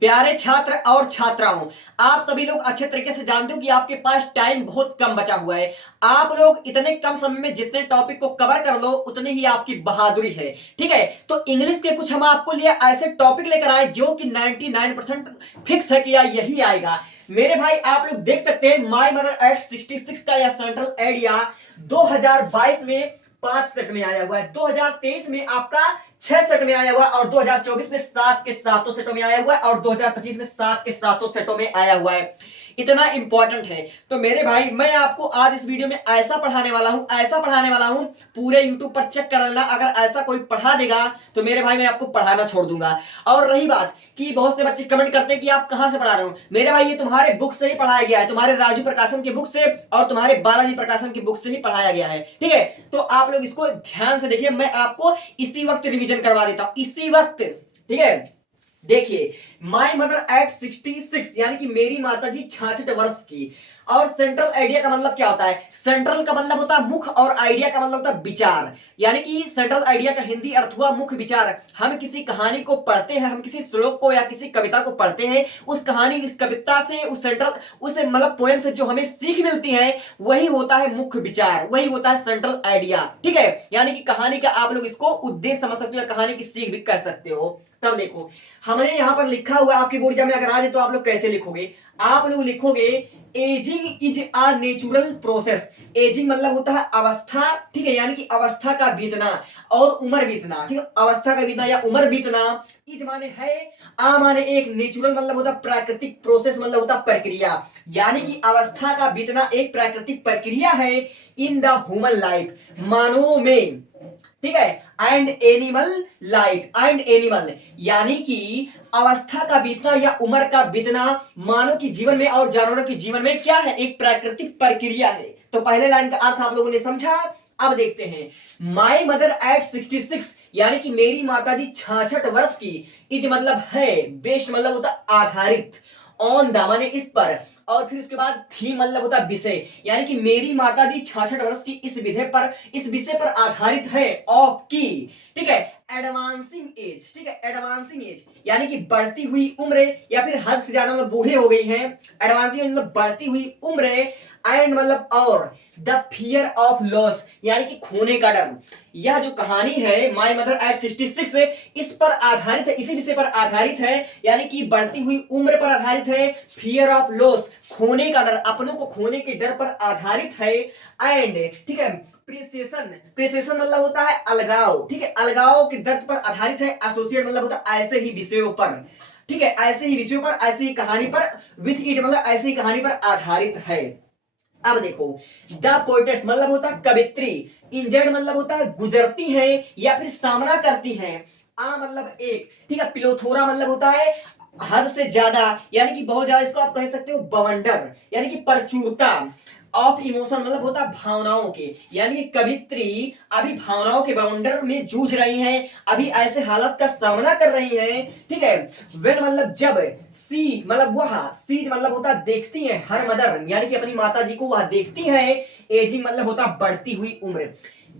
प्यारे छात्र और छात्राओं, आप सभी लोग अच्छे तरीके से जानते हो कि आपके पास टाइम बहुत कम बचा हुआ है। आप लोग इतने कम समय में जितने टॉपिक को कवर कर लो उतने ही आपकी बहादुरी है। ठीक है, तो इंग्लिश के कुछ हम आपको लिए ऐसे टॉपिक लेकर आए जो कि 99% फिक्स है कि यही आएगा। मेरे भाई आप लोग देख सकते हैं माई मदर एट 66 का यह सेंट्रल एरिया 2022 में 5 सेट में आया हुआ है, 2023 में आपका 6 सेट में आया हुआ है और 2024 में 7 के सातों सेटों में आया हुआ है और 2025 में 7 के सातों सेटों में आया हुआ है। इतना इंपॉर्टेंट है। तो मेरे भाई मैं आपको आज इस वीडियो में ऐसा पढ़ाने वाला हूं पूरे यूट्यूब पर चेक कर लेना। अगर ऐसा कोई पढ़ा देगा तो मेरे भाई मैं आपको पढ़ाना छोड़ दूंगा। और रही बात कि बहुत से बच्चे कमेंट करते हैं कि आप कहां से पढ़ा रहे हो, मेरे भाई ये तुम्हारे बुक से ही पढ़ाया गया है, तुम्हारे राजू प्रकाशन की बुक से और तुम्हारे बालाजी प्रकाशन की बुक से ही पढ़ाया गया है। ठीक है, तो आप लोग इसको ध्यान से देखिए, मैं आपको इसी वक्त रिवीजन करवा देता हूं, इसी वक्त। ठीक है, देखिए माई मदर एट 66 यानी कि मेरी माता जी 66 वर्ष की। और सेंट्रल आइडिया का मतलब क्या होता है? सेंट्रल का मतलब होता है मुख्य और आइडिया का मतलब होता है विचार। यानी कि सेंट्रल आइडिया का हिंदी अर्थ हुआ मुख्य विचार। हम किसी कहानी को पढ़ते हैं, हम किसी श्लोक को या किसी कविता को पढ़ते हैं, उस कहानी इस कविता से उस सेंट्रल उस मतलब पोएम से जो हमें सीख मिलती है वही होता है मुख्य विचार, वही होता है सेंट्रल आइडिया। ठीक है, यानी कि कहानी का आप लोग इसको उद्देश्य समझ सकते हो या कहानी की सीख भी कह सकते हो। तब देखो हमने यहां पर लिखा हुआ, आपकी बोर्ड एग्जाम में अगर आ जाए तो आप लोग कैसे लिखोगे? आप लोग लिखोगे ageing is a natural process. Ageing मतलब होता है अवस्था। ठीक है, यानी कि अवस्था का बीतना और उम्र बीतना। ठीक है, अवस्था का बीतना या उम्र बीतना। इज माने है, आ माने एक, नेचुरल मतलब होता प्राकृतिक, प्रोसेस मतलब होता प्रक्रिया। यानी कि अवस्था का बीतना एक प्राकृतिक प्रक्रिया है इन द ह्यूमन लाइफ, मानव में। ठीक है, and animal life, and animal यानी कि अवस्था का बीतना या उम्र का बीतना मानव के जीवन में और जानवरों के जीवन में क्या है? एक प्राकृतिक प्रक्रिया है। तो पहले लाइन का अर्थ आप लोगों ने समझा। अब देखते हैं माई मदर एट 66 यानी कि मेरी माता जी 66 वर्ष की। इज मतलब है, बेस्ड मतलब होता आधारित, ऑन द माने इस पर, और फिर उसके बाद थी मतलब होता विषय। यानी कि मेरी माता जी 66 वर्ष की इस विषय पर आधारित है। ऑफ की, ठीक है, एडवांसिंग एज। ठीक है, एडवांसिंग एज यानी कि बढ़ती हुई उम्र या फिर हद से ज्यादा मतलब बूढ़े हो गई हैं। एडवांसिंग मतलब बढ़ती हुई उम्र। एंड मतलब और द फियर ऑफ लॉस यानी कि खोने का डर। यह जो कहानी है माई मदर एट 66 इस पर आधारित है, इसी विषय पर आधारित है। यानी कि बढ़ती हुई उम्र पर आधारित है, फियर ऑफ लॉस खोने का डर, अपनों को खोने के डर पर आधारित है। एंड ठीक है, प्रेसेशन मतलब होता है अलगाव। ठीक है, अलगाव के दर्द पर आधारित है। एसोसिएट मतलब होता है ऐसे ही विषयों पर। ठीक है, ऐसे ही विषयों पर, ऐसी ही कहानी पर, विथ इट मतलब ऐसी ही कहानी पर आधारित है। अब देखो द पोइटेस्ट मतलब होता है कवित्री। इंजर्ड मतलब होता है गुजरती है या फिर सामना करती है। आ मतलब एक। ठीक है, पिलोथोरा मतलब होता है हद से ज्यादा, यानी कि बहुत ज्यादा, इसको आप कह सकते हो बवंडर यानी कि प्रचुरता। ऑफ इमोशन मतलब होता है भावनाओं के, यानी कि कवित्री अभी भावनाओं के बवंडर में जूझ रही हैं, अभी ऐसे हालत का सामना कर रही हैं। ठीक है, वेन मतलब जब, सी मतलब वह, सी मतलब होता देखती है, हर मदर यानी कि अपनी माता जी को वह देखती है। एजिंग मतलब होता बढ़ती हुई उम्र,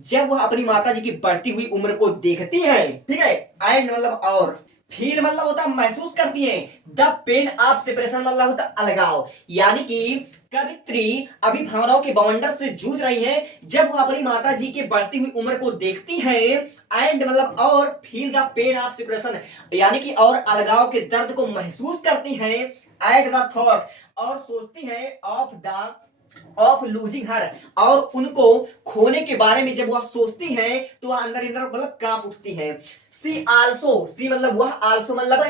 जब वह अपनी माता जी की बढ़ती हुई उम्र को देखती है। ठीक है, एंड मतलब और, फील मतलब होता महसूस करती है। द पेन ऑफ सेपरेशन मतलब होता अलगाव, यानी कि कवित्री अभी भावनाओं के बवंडर से जूझ रही है जब वो अपनी माता जी के बढ़ती हुई उम्र को देखती है। एंड मतलब और, feel the pain of separation यानी कि और अलगाव के दर्द को महसूस करती है। एट द थॉट और सोचती है, ऑफ लूजिंग हर और उनको खोने के बारे में जब वह सोचती है तो वह अंदर अंदर मतलब कांप उठती है। सी आल्सो, सी मतलब वह, आल्सो मतलब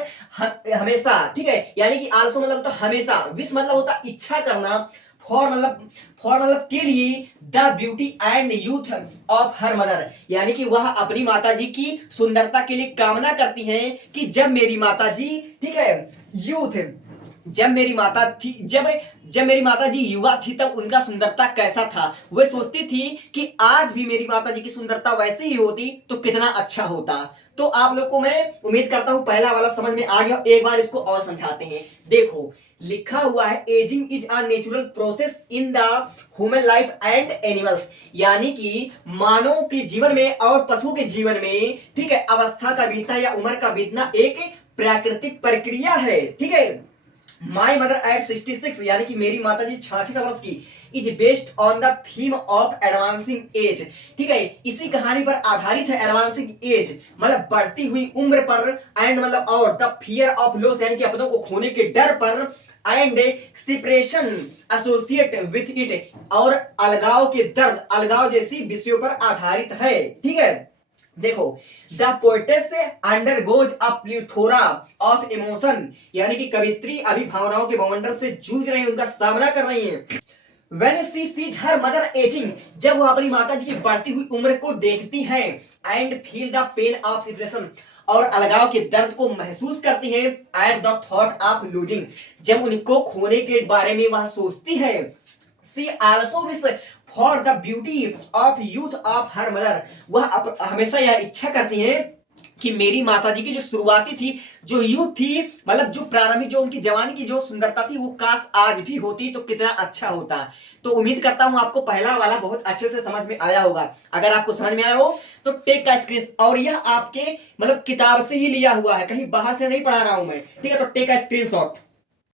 हमेशा। ठीक है, यानी कि आल्सो मतलब होता हमेशा, विश मतलब होता इच्छा करना, फॉर मतलब के लिए, the beauty and youth of her mother यानी कि वह अपनी माता जी की सुंदरता के लिए कामना करती हैं कि जब मेरी माता जी, ठीक है, यूथ, जब मेरी माता थी, जब मेरी माता जी युवा थी तब उनका सुंदरता कैसा था। वह सोचती थी कि आज भी मेरी माता जी की सुंदरता वैसी ही होती तो कितना अच्छा होता। तो आप लोग को मैं उम्मीद करता हूं पहला वाला समझ में आ गया। एक बार इसको और समझाते हैं। देखो लिखा हुआ है ageing is a natural process in the human life and animals, यानी कि मानव के जीवन में और पशु के जीवन में, ठीक है, अवस्था का बीतना या उम्र का बीतना एक प्राकृतिक प्रक्रिया है। ठीक है, माई मदर एट 66 यानी कि मेरी माता जी 66 वर्ष की is based on the theme of advancing as. ठीक है, इसी कहानी पर आधारित है एडवांसिंग एज मतलब बढ़ती हुई उम्र पर, एंड मतलब और द फियर ऑफ लॉस यानी कि अपनों को खोने के डर पर, and separation associate with it और अलगाव के दर्द, अलगाव जैसी विषयों पर आधारित है। ठीक है, देखो the poetess undergoes a plethora of emotion यानी कि कवित्री अभी भावनाओं के बवंडर से जूझ रही है, उनका सामना कर रही है। When she sees her mother aging, जब वो अपनी माता जी की बढ़ती हुई उम्र को देखती हैं, and feel the pain of separation और अलगाव के दर्द को महसूस करती है, at the thought of losing जब उनको खोने के बारे में वह सोचती है, she also wish for the beauty of youth of her mother वह हमेशा यह इच्छा करती है कि मेरी माताजी की जो शुरुआती थी, जो यूथ थी, मतलब जो प्रारंभिक जो उनकी जवानी की जो सुंदरता थी वो काश आज भी होती तो कितना अच्छा होता। तो उम्मीद करता हूं आपको पहला वाला बहुत अच्छे से समझ में आया होगा। अगर आपको समझ में आया हो तो टेक का स्क्रीन, और यह आपके मतलब किताब से ही लिया हुआ है, कहीं बाहर से नहीं पढ़ा रहा हूं मैं। ठीक है, तो टेक का स्क्रीनशॉट।